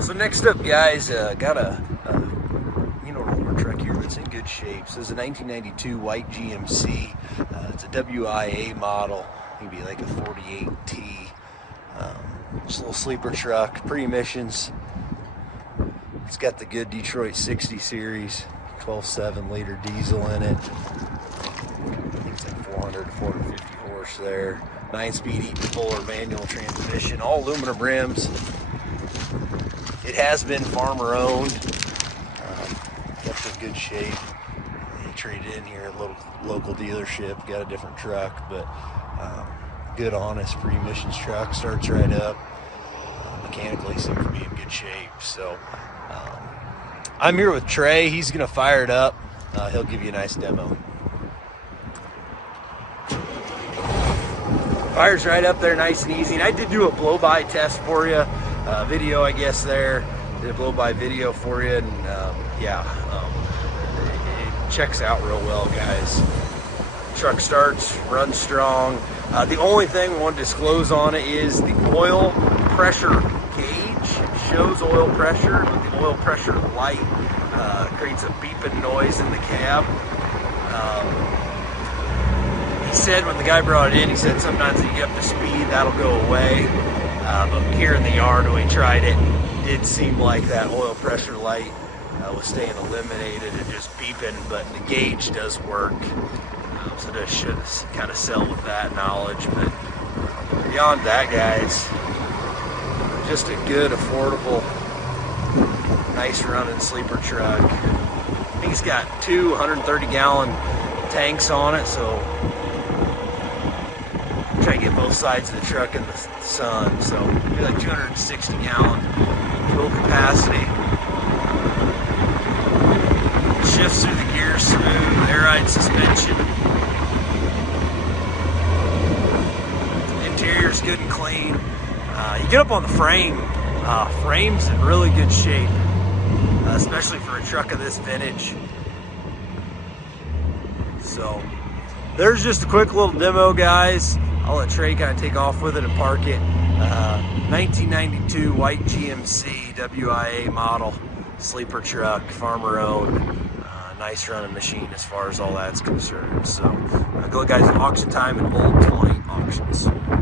So next up, guys, got a roller truck here that's in good shape. So it's a 1992 white GMC. It's a WIA model, maybe like a 48T. Just a little sleeper truck, pre-emissions. It's got the good Detroit 60 series, 12.7 liter diesel in it. I think it's like 400 to 450 horse there. 9-speed Eaton Fuller manual transmission, all aluminum rims. It has been farmer owned. Kept in good shape. They traded in here at a local dealership, got a different truck, but good, honest pre-emissions truck. Starts right up. Mechanically seems to be in good shape. So I'm here with Trey. He's gonna fire it up. He'll give you a nice demo. Fires right up there, nice and easy. And I did do a blow-by test for you, video, I guess. There did a blow-by video for you, and it checks out real well, guys. Truck starts, runs strong. The only thing we want to disclose on it is the oil pressure gauge. It shows oil pressure, but the oil pressure light creates a beeping noise in the cab. He said when the guy brought it in, he said sometimes when you get up to speed, that'll go away. But here in the yard when we tried it, it did seem like that oil pressure light was staying eliminated and just beeping, but the gauge does work. So this should kind of sell with that knowledge. But beyond that, guys, just a good, affordable, nice running sleeper truck. I think it's got two 130-gallon tanks on it, so try to get both sides of the truck in the sun. So maybe like 260-gallon fuel capacity. Shifts through the gears smooth, air ride suspension. Interior's good and clean. You get up on the frame. Frame's in really good shape, especially for a truck of this vintage. So there's just a quick little demo, guys. I'll let Trey kind of take off with it and park it. 1992 white GMC WIA model sleeper truck, farmer owned. Nice running machine as far as all that's concerned. So go, guys, at auction time at Old 20 Auctions.